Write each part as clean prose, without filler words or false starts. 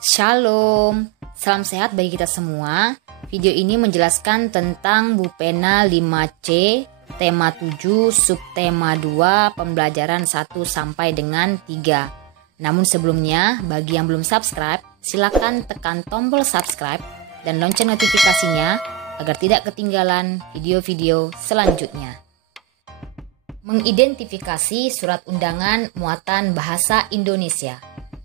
Shalom, salam sehat bagi kita semua. Video ini menjelaskan tentang Bupena 5C, tema 7, subtema 2, pembelajaran 1 sampai dengan 3. Namun sebelumnya, bagi yang belum subscribe, silakan tekan tombol subscribe dan lonceng notifikasinya agar tidak ketinggalan video-video selanjutnya. Mengidentifikasi surat undangan muatan bahasa Indonesia.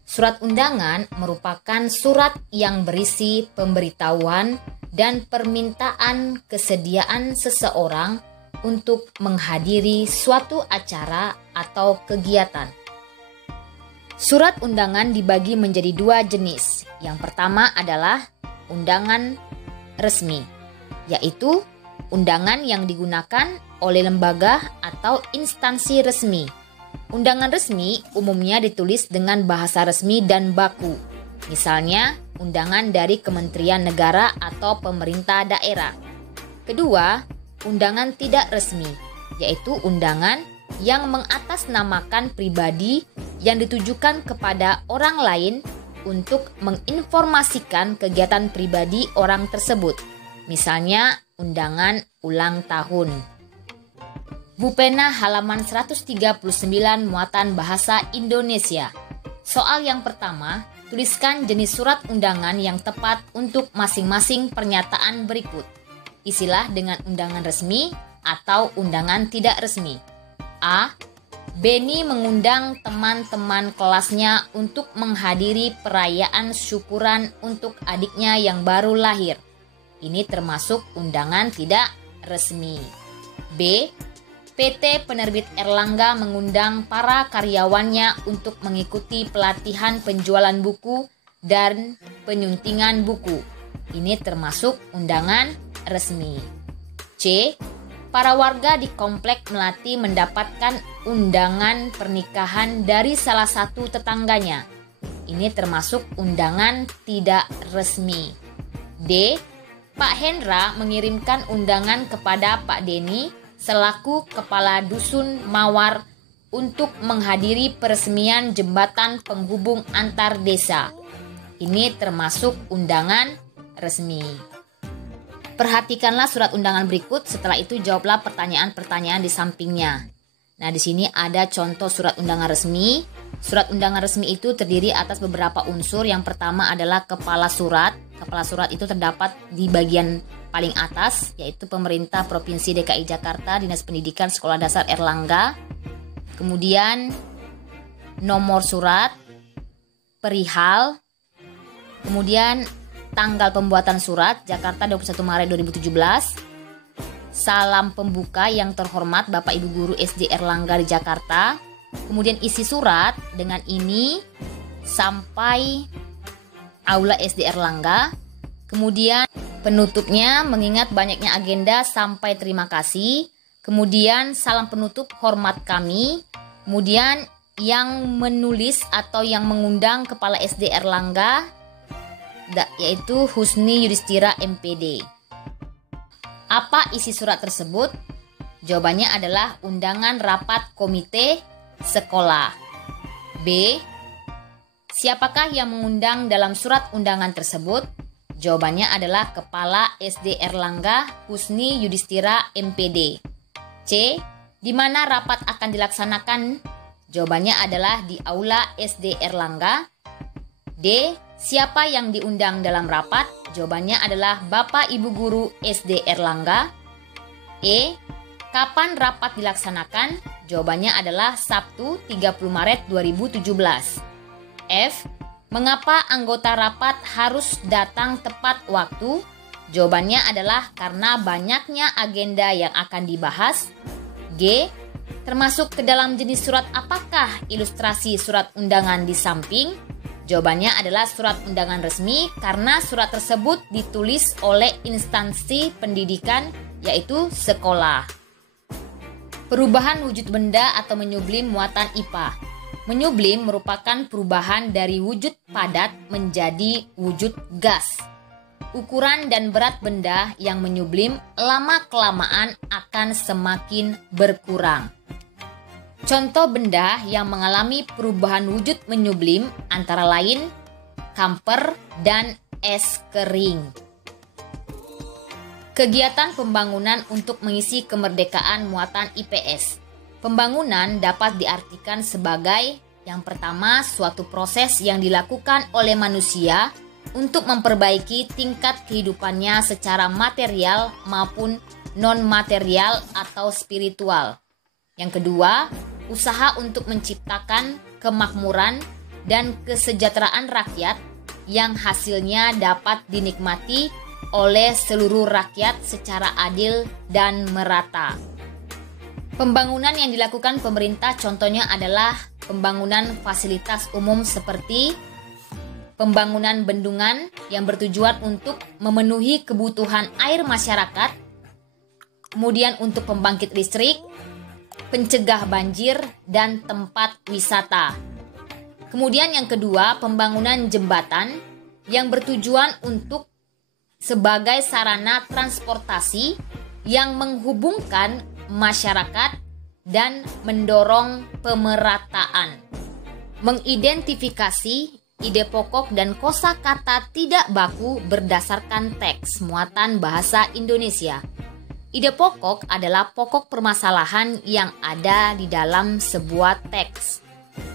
Surat undangan merupakan surat yang berisi pemberitahuan dan permintaan kesediaan seseorang untuk menghadiri suatu acara atau kegiatan. Surat undangan dibagi menjadi dua jenis. Yang pertama adalah undangan resmi, yaitu undangan yang digunakan oleh lembaga atau instansi resmi. Undangan resmi umumnya ditulis dengan bahasa resmi dan baku. Misalnya, undangan dari Kementerian Negara atau pemerintah daerah. Kedua, undangan tidak resmi, yaitu undangan yang mengatasnamakan pribadi yang ditujukan kepada orang lain untuk menginformasikan kegiatan pribadi orang tersebut. Misalnya, undangan ulang tahun. Bupena halaman 139 muatan bahasa Indonesia. Soal yang pertama, tuliskan jenis surat undangan yang tepat untuk masing-masing pernyataan berikut. Isilah dengan undangan resmi atau undangan tidak resmi. A. Beni mengundang teman-teman kelasnya untuk menghadiri perayaan syukuran untuk adiknya yang baru lahir. Ini termasuk undangan tidak resmi. B. PT Penerbit Erlangga mengundang para karyawannya untuk mengikuti pelatihan penjualan buku dan penyuntingan buku. Ini termasuk undangan resmi. C. Para warga di Komplek Melati mendapatkan undangan pernikahan dari salah satu tetangganya. Ini termasuk undangan tidak resmi. D. Pak Hendra mengirimkan undangan kepada Pak Deni selaku Kepala Dusun Mawar untuk menghadiri peresmian jembatan penghubung antar desa. Ini termasuk undangan resmi. Perhatikanlah surat undangan berikut, setelah itu jawablah pertanyaan-pertanyaan di sampingnya. Nah, di sini ada contoh surat undangan resmi. Surat undangan resmi itu terdiri atas beberapa unsur. Yang pertama adalah kepala surat. Kepala surat itu terdapat di bagian paling atas, yaitu Pemerintah Provinsi DKI Jakarta, Dinas Pendidikan Sekolah Dasar Erlangga. Kemudian nomor surat, perihal, kemudian tanggal pembuatan surat, Jakarta 21 Maret 2017. Salam pembuka yang terhormat Bapak Ibu Guru SD Erlangga di Jakarta. Kemudian isi surat dengan ini sampai Aula SD Erlangga. Kemudian penutupnya mengingat banyaknya agenda sampai terima kasih. Kemudian salam penutup hormat kami. Kemudian yang menulis atau yang mengundang Kepala SD Erlangga yaitu Husni Yudhistira MPD. Apa isi surat tersebut? Jawabannya adalah undangan rapat komite sekolah. B. Siapakah yang mengundang dalam surat undangan tersebut? Jawabannya adalah Kepala SD Erlangga Husni Yudhistira MPD. C. Di mana rapat akan dilaksanakan? Jawabannya adalah di Aula SD Erlangga. D. Siapa yang diundang dalam rapat? Jawabannya adalah Bapak Ibu Guru SD Erlangga. E. Kapan rapat dilaksanakan? Jawabannya adalah Sabtu 30 Maret 2017. F. Mengapa anggota rapat harus datang tepat waktu? Jawabannya adalah karena banyaknya agenda yang akan dibahas. G. Termasuk ke dalam jenis surat apakah ilustrasi surat undangan di samping? Jawabannya adalah surat undangan resmi karena surat tersebut ditulis oleh instansi pendidikan yaitu sekolah. Perubahan wujud benda atau menyublim muatan IPA. Menyublim merupakan perubahan dari wujud padat menjadi wujud gas. Ukuran dan berat benda yang menyublim lama-kelamaan akan semakin berkurang. Contoh benda yang mengalami perubahan wujud menyublim antara lain kamper, dan es kering. Kegiatan pembangunan untuk mengisi kemerdekaan muatan IPS. Pembangunan dapat diartikan sebagai yang pertama, suatu proses yang dilakukan oleh manusia untuk memperbaiki tingkat kehidupannya secara material maupun non-material atau spiritual. Yang kedua, usaha untuk menciptakan kemakmuran dan kesejahteraan rakyat yang hasilnya dapat dinikmati oleh seluruh rakyat secara adil dan merata. Pembangunan yang dilakukan pemerintah contohnya adalah pembangunan fasilitas umum seperti pembangunan bendungan yang bertujuan untuk memenuhi kebutuhan air masyarakat, kemudian untuk pembangkit listrik, pencegah banjir, dan tempat wisata. Kemudian yang kedua, pembangunan jembatan yang bertujuan untuk sebagai sarana transportasi yang menghubungkan masyarakat dan mendorong pemerataan. Mengidentifikasi ide pokok dan kosakata tidak baku berdasarkan teks muatan bahasa Indonesia. Ide pokok adalah pokok permasalahan yang ada di dalam sebuah teks.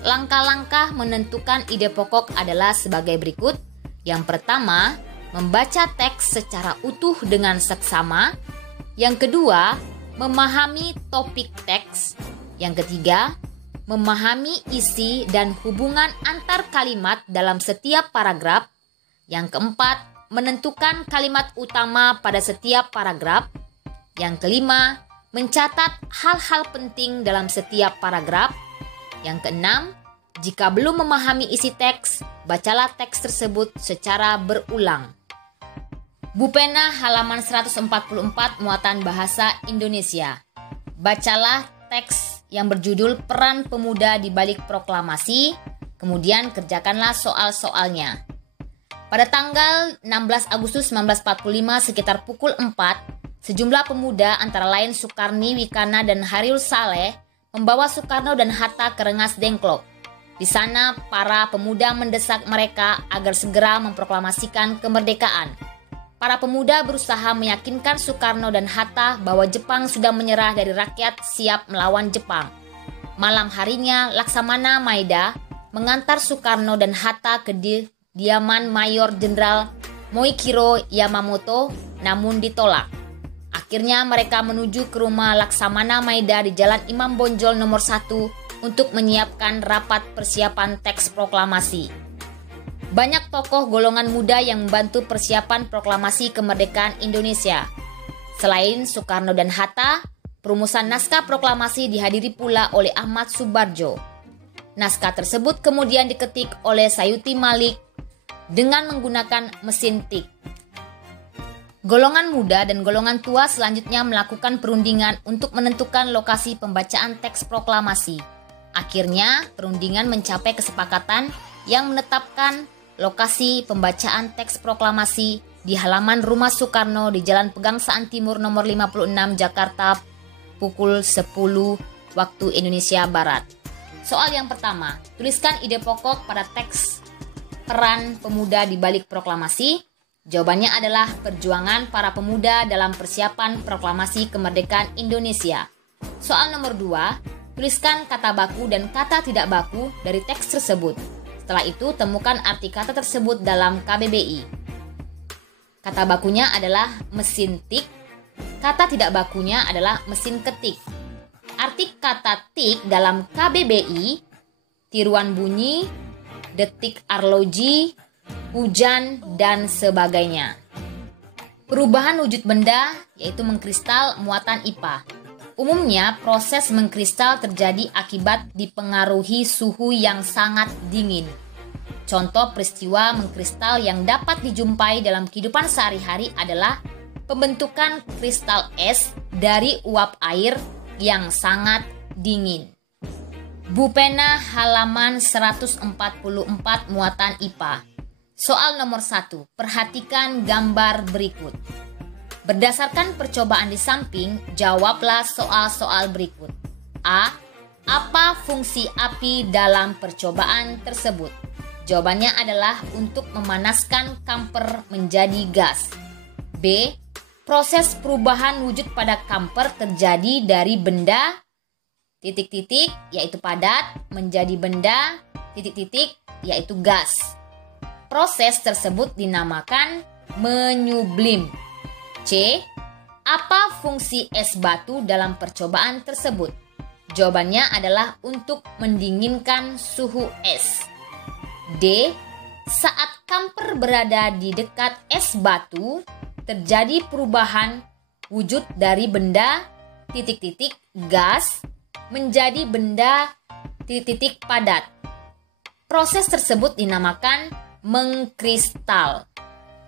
Langkah-langkah menentukan ide pokok adalah sebagai berikut. Yang pertama, membaca teks secara utuh dengan seksama. Yang kedua, memahami topik teks. Yang ketiga, memahami isi dan hubungan antar kalimat dalam setiap paragraf. Yang keempat, menentukan kalimat utama pada setiap paragraf. Yang kelima, mencatat hal-hal penting dalam setiap paragraf. Yang keenam, jika belum memahami isi teks, bacalah teks tersebut secara berulang. Bupena halaman 144 muatan bahasa Indonesia. Bacalah teks yang berjudul Peran Pemuda di Balik Proklamasi, kemudian kerjakanlah soal-soalnya. Pada tanggal 16 Agustus 1945 sekitar pukul 4, sejumlah pemuda antara lain Sukarni, Wikana, dan Hariul Saleh membawa Soekarno dan Hatta ke Rengas Dengklok. Di sana, para pemuda mendesak mereka agar segera memproklamasikan kemerdekaan. Para pemuda berusaha meyakinkan Soekarno dan Hatta bahwa Jepang sudah menyerah dari rakyat siap melawan Jepang. Malam harinya, Laksamana Maeda mengantar Soekarno dan Hatta ke kediaman Mayor Jenderal Moichiro Yamamoto, namun ditolak. Akhirnya mereka menuju ke rumah Laksamana Maeda di Jalan Imam Bonjol nomor 1 untuk menyiapkan rapat persiapan teks proklamasi. Banyak tokoh golongan muda yang membantu persiapan proklamasi kemerdekaan Indonesia. Selain Soekarno dan Hatta, perumusan naskah proklamasi dihadiri pula oleh Ahmad Subarjo. Naskah tersebut kemudian diketik oleh Sayuti Malik dengan menggunakan mesin tik. Golongan muda dan golongan tua selanjutnya melakukan perundingan untuk menentukan lokasi pembacaan teks proklamasi. Akhirnya, perundingan mencapai kesepakatan yang menetapkan lokasi pembacaan teks proklamasi di halaman rumah Soekarno di Jalan Pegangsaan Timur nomor 56 Jakarta pukul 10 waktu Indonesia Barat. Soal yang pertama, tuliskan ide pokok pada teks peran pemuda di balik proklamasi. Jawabannya adalah perjuangan para pemuda dalam persiapan proklamasi kemerdekaan Indonesia. Soal nomor 2, tuliskan kata baku dan kata tidak baku dari teks tersebut. Setelah itu, temukan arti kata tersebut dalam KBBI. Kata bakunya adalah mesin tik, kata tidak bakunya adalah mesin ketik. Arti kata tik dalam KBBI, tiruan bunyi, detik arloji, hujan, dan sebagainya. Perubahan wujud benda, yaitu mengkristal muatan IPA. Umumnya, proses mengkristal terjadi akibat dipengaruhi suhu yang sangat dingin. Contoh peristiwa mengkristal yang dapat dijumpai dalam kehidupan sehari-hari adalah pembentukan kristal es dari uap air yang sangat dingin. Bupena halaman 144 muatan IPA. Soal nomor 1, perhatikan gambar berikut. Berdasarkan percobaan di samping, jawablah soal-soal berikut. A. Apa fungsi api dalam percobaan tersebut? Jawabannya adalah untuk memanaskan kamper menjadi gas. B. Proses perubahan wujud pada kamper terjadi dari benda titik-titik yaitu padat menjadi benda titik-titik yaitu gas. Proses tersebut dinamakan menyublim. C. Apa fungsi es batu dalam percobaan tersebut? Jawabannya adalah untuk mendinginkan suhu es. D. Saat kamper berada di dekat es batu, terjadi perubahan wujud dari benda titik-titik gas menjadi benda titik-titik padat. Proses tersebut dinamakan mengkristal.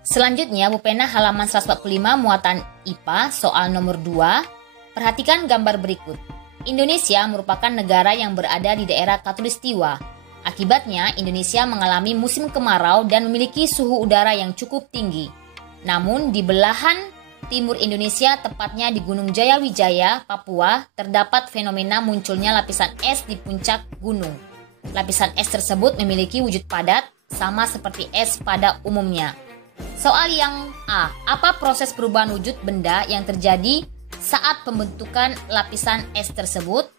Selanjutnya, Bu Pena halaman 145 muatan IPA soal nomor 2. Perhatikan gambar berikut. Indonesia merupakan negara yang berada di daerah Khatulistiwa. Akibatnya, Indonesia mengalami musim kemarau dan memiliki suhu udara yang cukup tinggi. Namun, di belahan timur Indonesia, tepatnya di Gunung Jayawijaya, Papua, terdapat fenomena munculnya lapisan es di puncak gunung. Lapisan es tersebut memiliki wujud padat, sama seperti es pada umumnya. Soal yang A. Apa proses perubahan wujud benda yang terjadi saat pembentukan lapisan es tersebut?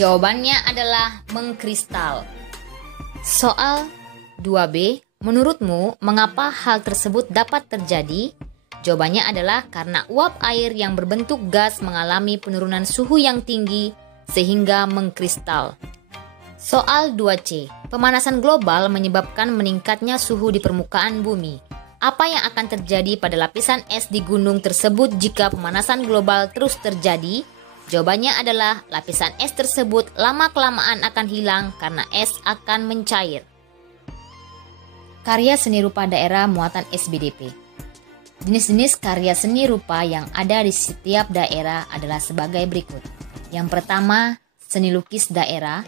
Jawabannya adalah mengkristal. Soal 2B. Menurutmu, mengapa hal tersebut dapat terjadi? Jawabannya adalah karena uap air yang berbentuk gas mengalami penurunan suhu yang tinggi sehingga mengkristal. Soal 2C. Pemanasan global menyebabkan meningkatnya suhu di permukaan bumi. Apa yang akan terjadi pada lapisan es di gunung tersebut jika pemanasan global terus terjadi? Jawabannya adalah lapisan es tersebut lama-kelamaan akan hilang karena es akan mencair. Karya seni rupa daerah muatan SBDP. Jenis-jenis karya seni rupa yang ada di setiap daerah adalah sebagai berikut. Yang pertama, seni lukis daerah.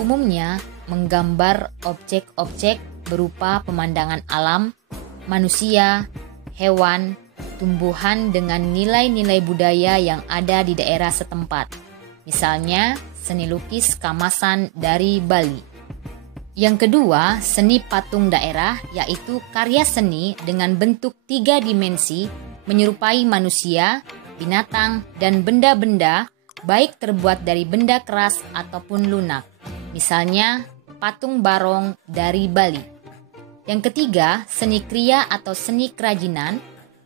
Umumnya menggambar objek-objek berupa pemandangan alam, manusia, hewan, tumbuhan dengan nilai-nilai budaya yang ada di daerah setempat. Misalnya, seni lukis Kamasan dari Bali. Yang kedua, seni patung daerah, yaitu karya seni dengan bentuk 3 dimensi menyerupai manusia, binatang, dan benda-benda, baik terbuat dari benda keras ataupun lunak. Misalnya, patung barong dari Bali. Yang ketiga, seni kriya atau seni kerajinan,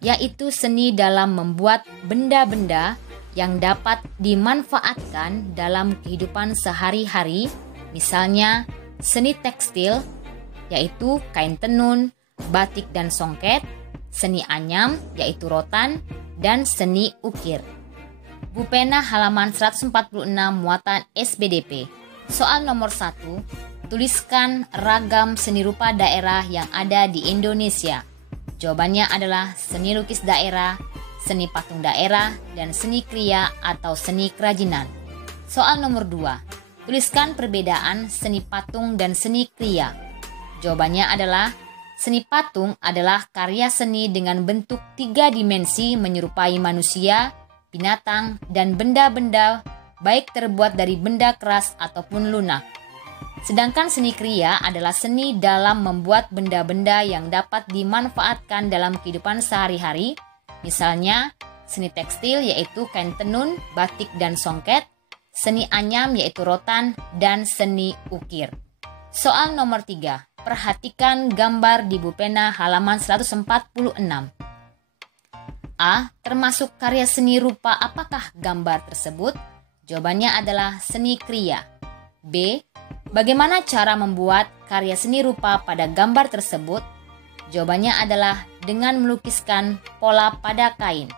yaitu seni dalam membuat benda-benda yang dapat dimanfaatkan dalam kehidupan sehari-hari, misalnya seni tekstil, yaitu kain tenun, batik dan songket, seni anyam, yaitu rotan, dan seni ukir. Bu Pena halaman 146 muatan SBDP. Soal nomor 1, tuliskan ragam seni rupa daerah yang ada di Indonesia. Jawabannya adalah seni lukis daerah, seni patung daerah, dan seni kriya atau seni kerajinan. Soal nomor 2, tuliskan perbedaan seni patung dan seni kriya. Jawabannya adalah seni patung adalah karya seni dengan bentuk 3 dimensi menyerupai manusia, binatang, dan benda-benda baik terbuat dari benda keras ataupun lunak. Sedangkan seni kriya adalah seni dalam membuat benda-benda yang dapat dimanfaatkan dalam kehidupan sehari-hari, misalnya seni tekstil yaitu kain tenun, batik dan songket, seni anyam yaitu rotan, dan seni ukir. Soal nomor 3, perhatikan gambar di Bu Pena halaman 146. A. Termasuk karya seni rupa apakah gambar tersebut? Jawabannya adalah seni kriya. B. Bagaimana cara membuat karya seni rupa pada gambar tersebut? Jawabannya adalah dengan melukiskan pola pada kain.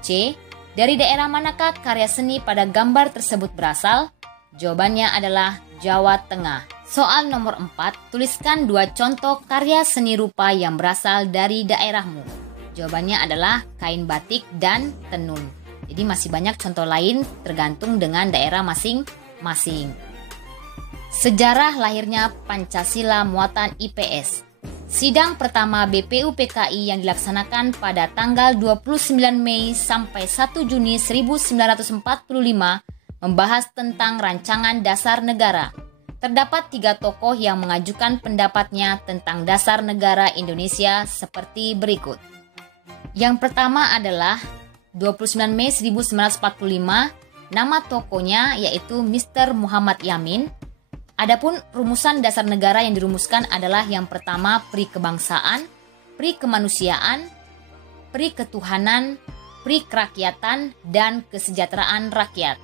C. Dari daerah manakah karya seni pada gambar tersebut berasal? Jawabannya adalah Jawa Tengah. Soal nomor 4, tuliskan 2 contoh karya seni rupa yang berasal dari daerahmu. Jawabannya adalah kain batik dan tenun. Jadi masih banyak contoh lain tergantung dengan daerah masing-masing. Sejarah lahirnya Pancasila muatan IPS. Sidang pertama BPUPKI yang dilaksanakan pada tanggal 29 Mei sampai 1 Juni 1945 membahas tentang rancangan dasar negara. Terdapat 3 tokoh yang mengajukan pendapatnya tentang dasar negara Indonesia seperti berikut. Yang pertama adalah 29 Mei 1945, nama tokohnya yaitu Mr. Muhammad Yamin. Adapun rumusan dasar negara yang dirumuskan adalah yang pertama pri kebangsaan, pri kemanusiaan, pri ketuhanan, pri kerakyatan, dan kesejahteraan rakyat.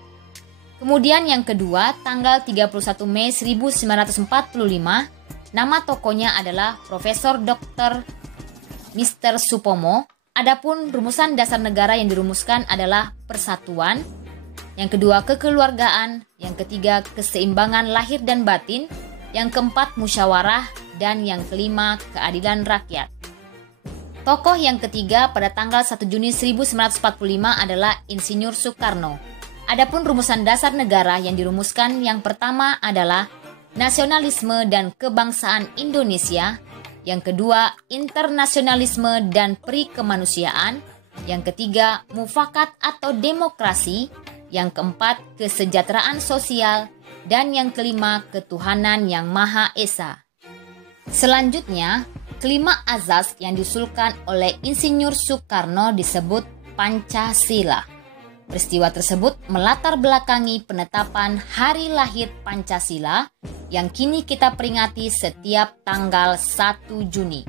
Kemudian yang kedua, tanggal 31 Mei 1945, nama tokohnya adalah Profesor Dr. Mr. Supomo. Adapun rumusan dasar negara yang dirumuskan adalah persatuan, yang kedua kekeluargaan, yang ketiga keseimbangan lahir dan batin, yang keempat musyawarah, dan yang kelima keadilan rakyat. Tokoh yang ketiga pada tanggal 1 Juni 1945 adalah Insinyur Soekarno. Adapun rumusan dasar negara yang dirumuskan yang pertama adalah nasionalisme dan kebangsaan Indonesia, yang kedua internasionalisme dan pri kemanusiaan, yang ketiga mufakat atau demokrasi, yang keempat kesejahteraan sosial, dan yang kelima ketuhanan yang Maha Esa. Selanjutnya, kelima azas yang diusulkan oleh Insinyur Soekarno disebut Pancasila. Peristiwa tersebut melatar belakangi penetapan hari lahir Pancasila yang kini kita peringati setiap tanggal 1 Juni.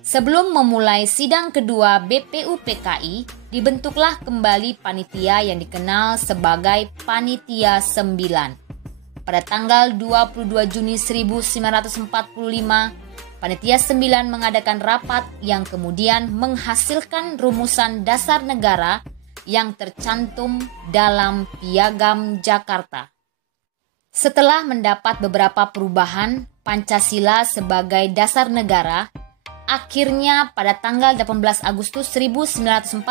Sebelum memulai sidang kedua BPUPKI, dibentuklah kembali panitia yang dikenal sebagai Panitia 9. Pada tanggal 22 Juni 1945, Panitia 9 mengadakan rapat yang kemudian menghasilkan rumusan dasar negara yang tercantum dalam Piagam Jakarta. Setelah mendapat beberapa perubahan Pancasila sebagai dasar negara, akhirnya pada tanggal 18 Agustus 1945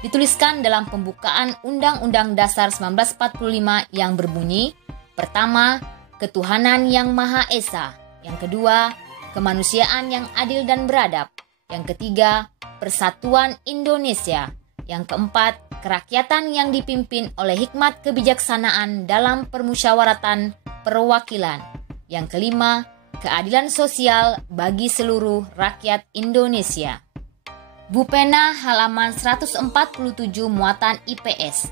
dituliskan dalam pembukaan Undang-Undang Dasar 1945 yang berbunyi, pertama, ketuhanan yang Maha Esa, yang kedua, kemanusiaan yang adil dan beradab, yang ketiga, persatuan Indonesia, yang keempat, kerakyatan yang dipimpin oleh hikmat kebijaksanaan dalam permusyawaratan perwakilan. Yang kelima, keadilan sosial bagi seluruh rakyat Indonesia. Bupena halaman 147 muatan IPS.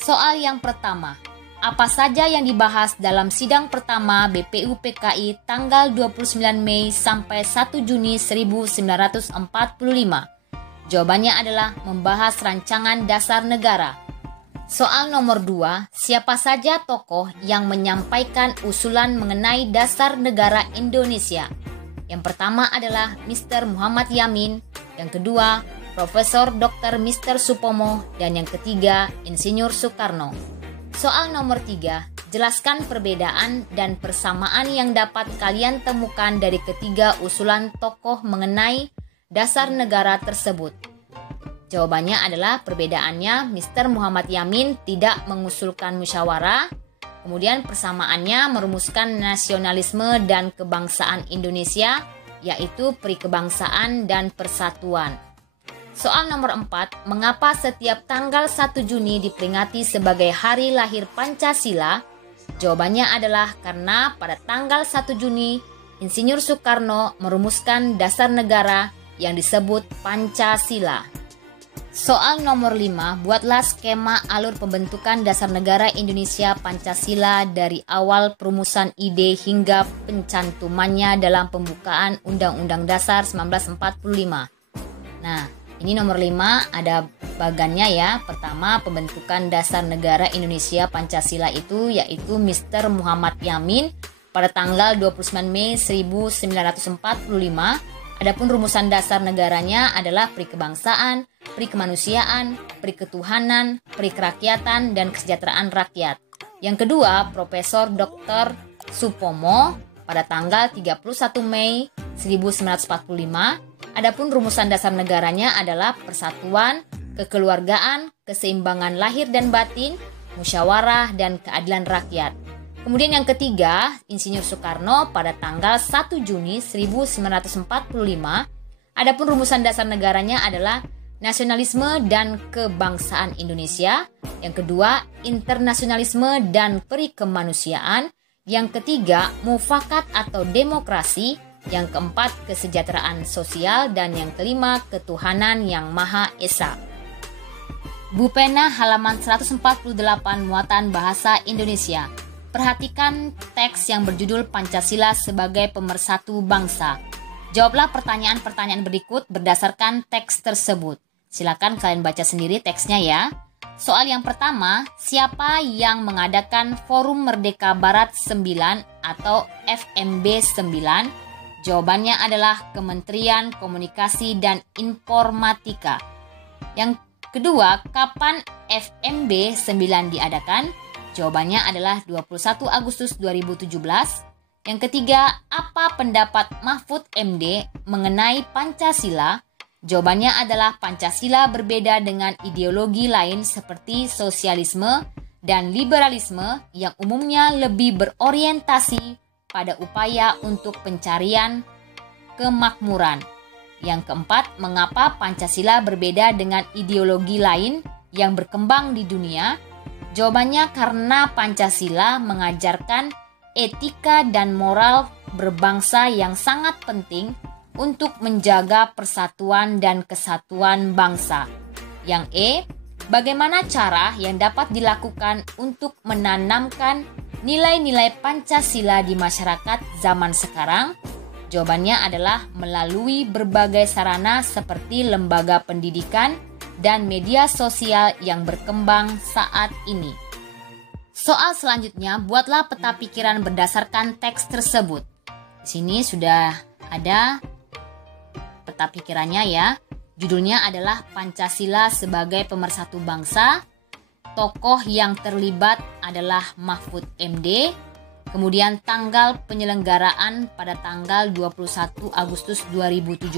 Soal yang pertama, apa saja yang dibahas dalam sidang pertama BPUPKI tanggal 29 Mei sampai 1 Juni 1945? Jawabannya adalah membahas rancangan dasar negara. Soal nomor 2, siapa saja tokoh yang menyampaikan usulan mengenai dasar negara Indonesia? Yang pertama adalah Mr. Muhammad Yamin, yang kedua Profesor Dr. Mr. Supomo, dan yang ketiga Insinyur Soekarno. Soal nomor 3, jelaskan perbedaan dan persamaan yang dapat kalian temukan dari ketiga usulan tokoh mengenai dasar negara tersebut. Jawabannya adalah perbedaannya Mr. Muhammad Yamin tidak mengusulkan musyawarah, kemudian persamaannya merumuskan nasionalisme dan kebangsaan Indonesia, yaitu pri kebangsaan dan persatuan. Soal nomor 4, mengapa setiap tanggal 1 Juni diperingati sebagai hari lahir Pancasila? Jawabannya adalah karena pada tanggal 1 Juni, Insinyur Soekarno merumuskan dasar negara yang disebut Pancasila. Soal nomor 5, buatlah skema alur pembentukan dasar negara Indonesia Pancasila dari awal perumusan ide hingga pencantumannya dalam pembukaan Undang-Undang Dasar 1945. Nah, ini nomor 5 ada bagannya ya. Pertama, pembentukan dasar negara Indonesia Pancasila itu yaitu Mr. Muhammad Yamin pada tanggal 29 Mei 1945. Adapun rumusan dasar negaranya adalah pri kebangsaan, pri kemanusiaan, pri ketuhanan, pri kerakyatan, dan kesejahteraan rakyat. Yang kedua, Profesor Dr. Supomo pada tanggal 31 Mei 1945. Adapun rumusan dasar negaranya adalah persatuan, kekeluargaan, keseimbangan lahir dan batin, musyawarah, dan keadilan rakyat. Kemudian yang ketiga, Insinyur Soekarno pada tanggal 1 Juni 1945. Adapun rumusan dasar negaranya adalah nasionalisme dan kebangsaan Indonesia. Yang kedua, internasionalisme dan perikemanusiaan. Yang ketiga, mufakat atau demokrasi. Yang keempat, kesejahteraan sosial. Dan yang kelima, ketuhanan yang Maha Esa. Buku Pena halaman 148 muatan bahasa Indonesia. Perhatikan teks yang berjudul Pancasila sebagai pemersatu bangsa. Jawablah pertanyaan-pertanyaan berikut berdasarkan teks tersebut. Silakan kalian baca sendiri teksnya ya. Soal yang pertama, siapa yang mengadakan Forum Merdeka Barat 9 atau FMB 9? Jawabannya adalah Kementerian Komunikasi dan Informatika. Yang kedua, kapan FMB 9 diadakan? Jawabannya adalah 21 Agustus 2017. Yang ketiga, apa pendapat Mahfud MD mengenai Pancasila? Jawabannya adalah Pancasila berbeda dengan ideologi lain seperti sosialisme dan liberalisme yang umumnya lebih berorientasi pada upaya untuk pencarian kemakmuran. Yang keempat, mengapa Pancasila berbeda dengan ideologi lain yang berkembang di dunia? Jawabannya karena Pancasila mengajarkan etika dan moral berbangsa yang sangat penting untuk menjaga persatuan dan kesatuan bangsa. Yang E, bagaimana cara yang dapat dilakukan untuk menanamkan nilai-nilai Pancasila di masyarakat zaman sekarang? Jawabannya adalah melalui berbagai sarana seperti lembaga pendidikan dan media sosial yang berkembang saat ini. Soal selanjutnya, buatlah peta pikiran berdasarkan teks tersebut. Di sini sudah ada peta pikirannya ya. Judulnya adalah Pancasila sebagai pemersatu bangsa. Tokoh yang terlibat adalah Mahfud MD. Kemudian tanggal penyelenggaraan pada tanggal 21 Agustus 2017.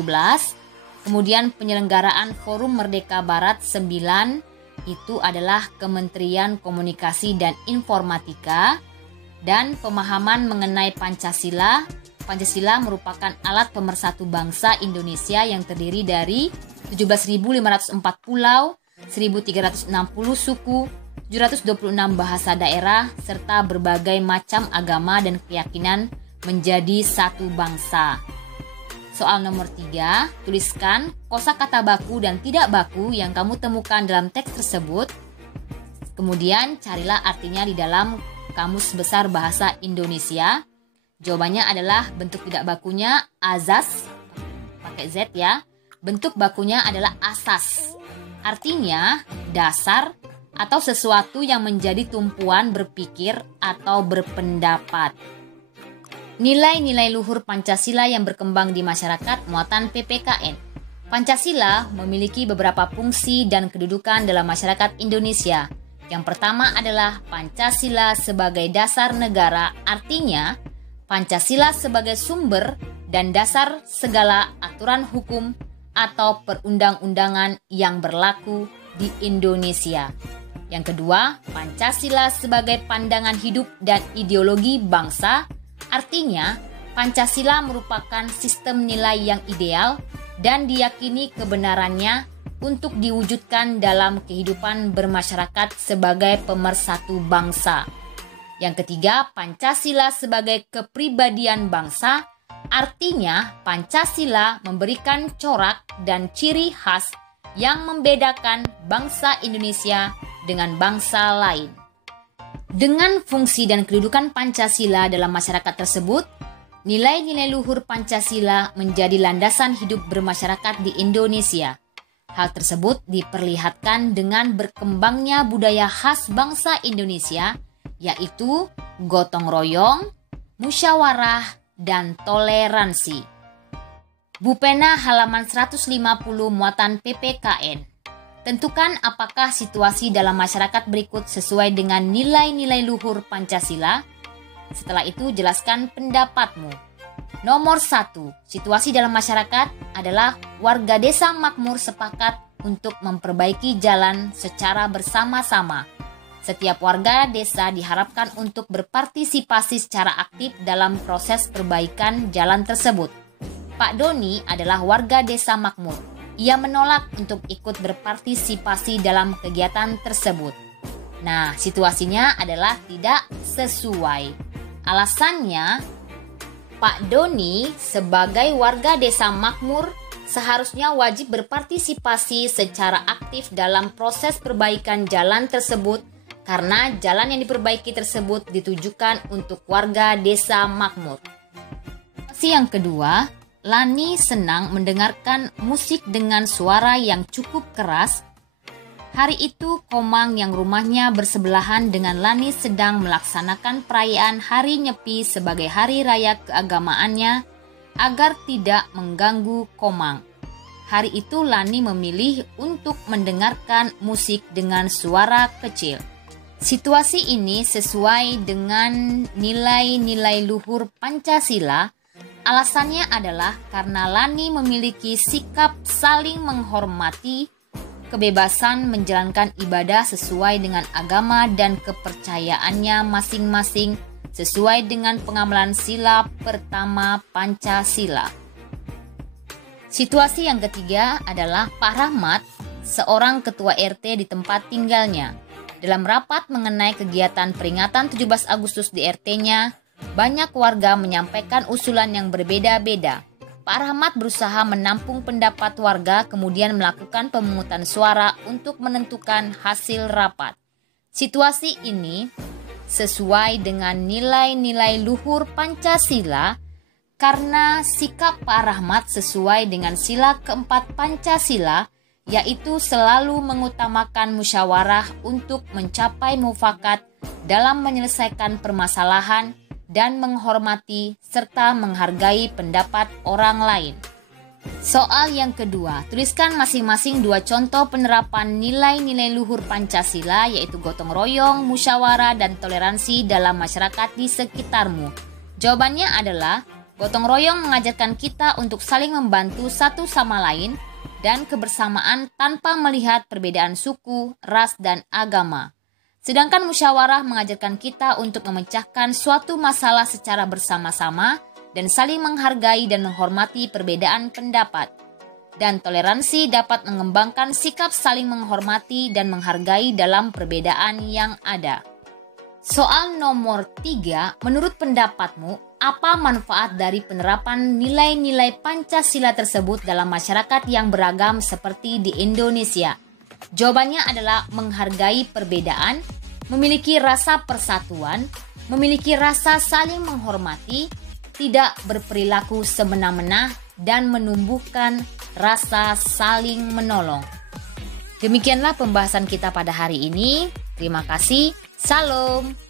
Kemudian penyelenggaraan Forum Merdeka Barat 9 itu adalah Kementerian Komunikasi dan Informatika. Dan pemahaman mengenai Pancasila. Pancasila merupakan alat pemersatu bangsa Indonesia yang terdiri dari 17.504 pulau, 1.360 suku, 726 bahasa daerah, serta berbagai macam agama dan keyakinan menjadi satu bangsa. Soal nomor 3, tuliskan kosakata baku dan tidak baku yang kamu temukan dalam teks tersebut. Kemudian carilah artinya di dalam Kamus Besar Bahasa Indonesia. Jawabannya adalah bentuk tidak bakunya azas, pakai Z ya. Bentuk bakunya adalah asas. Artinya dasar atau sesuatu yang menjadi tumpuan berpikir atau berpendapat. Nilai-nilai luhur Pancasila yang berkembang di masyarakat muatan PPKN. Pancasila memiliki beberapa fungsi dan kedudukan dalam masyarakat Indonesia. Yang pertama adalah Pancasila sebagai dasar negara, artinya Pancasila sebagai sumber dan dasar segala aturan hukum atau perundang-undangan yang berlaku di Indonesia. Yang kedua, Pancasila sebagai pandangan hidup dan ideologi bangsa, artinya Pancasila merupakan sistem nilai yang ideal dan diyakini kebenarannya untuk diwujudkan dalam kehidupan bermasyarakat sebagai pemersatu bangsa. Yang ketiga, Pancasila sebagai kepribadian bangsa, artinya Pancasila memberikan corak dan ciri khas yang membedakan bangsa Indonesia dengan bangsa lain. Dengan fungsi dan kedudukan Pancasila dalam masyarakat tersebut, nilai-nilai luhur Pancasila menjadi landasan hidup bermasyarakat di Indonesia. Hal tersebut diperlihatkan dengan berkembangnya budaya khas bangsa Indonesia, yaitu gotong royong, musyawarah, dan toleransi. Buku-Pena halaman 150 muatan PPKN. Tentukan apakah situasi dalam masyarakat berikut sesuai dengan nilai-nilai luhur Pancasila. Setelah itu jelaskan pendapatmu. Nomor 1, situasi dalam masyarakat adalah warga desa makmur sepakat untuk memperbaiki jalan secara bersama-sama. Setiap warga desa diharapkan untuk berpartisipasi secara aktif dalam proses perbaikan jalan tersebut. Pak Doni adalah warga desa makmur. Ia menolak untuk ikut berpartisipasi dalam kegiatan tersebut. Nah, situasinya adalah tidak sesuai. Alasannya, Pak Doni sebagai warga desa makmur seharusnya wajib berpartisipasi secara aktif dalam proses perbaikan jalan tersebut karena jalan yang diperbaiki tersebut ditujukan untuk warga desa makmur. Yang kedua, Lani senang mendengarkan musik dengan suara yang cukup keras. Hari itu Komang yang rumahnya bersebelahan dengan Lani sedang melaksanakan perayaan Hari Nyepi sebagai hari raya keagamaannya agar tidak mengganggu Komang. Hari itu Lani memilih untuk mendengarkan musik dengan suara kecil. Situasi ini sesuai dengan nilai-nilai luhur Pancasila. Alasannya adalah karena Lani memiliki sikap saling menghormati, kebebasan menjalankan ibadah sesuai dengan agama dan kepercayaannya masing-masing sesuai dengan pengamalan sila pertama Pancasila. Situasi yang ketiga adalah Pak Rahmat, seorang ketua RT di tempat tinggalnya. Dalam rapat mengenai kegiatan peringatan 17 Agustus di RT-nya, banyak warga menyampaikan usulan yang berbeda-beda. Pak Rahmat berusaha menampung pendapat warga kemudian melakukan pemungutan suara untuk menentukan hasil rapat. Situasi ini sesuai dengan nilai-nilai luhur Pancasila karena sikap Pak Rahmat sesuai dengan sila keempat Pancasila, yaitu selalu mengutamakan musyawarah untuk mencapai mufakat dalam menyelesaikan permasalahan dan menghormati serta menghargai pendapat orang lain. Soal yang kedua, tuliskan masing-masing 2 contoh penerapan nilai-nilai luhur Pancasila yaitu gotong royong, musyawarah, dan toleransi dalam masyarakat di sekitarmu. Jawabannya adalah, gotong royong mengajarkan kita untuk saling membantu satu sama lain dan kebersamaan tanpa melihat perbedaan suku, ras, dan agama. Sedangkan musyawarah mengajarkan kita untuk memecahkan suatu masalah secara bersama-sama dan saling menghargai dan menghormati perbedaan pendapat. Dan toleransi dapat mengembangkan sikap saling menghormati dan menghargai dalam perbedaan yang ada. Soal nomor 3, menurut pendapatmu, apa manfaat dari penerapan nilai-nilai Pancasila tersebut dalam masyarakat yang beragam seperti di Indonesia? Jawabannya adalah menghargai perbedaan, memiliki rasa persatuan, memiliki rasa saling menghormati, tidak berperilaku semena-mena, dan menumbuhkan rasa saling menolong. Demikianlah pembahasan kita pada hari ini. Terima kasih. Salam.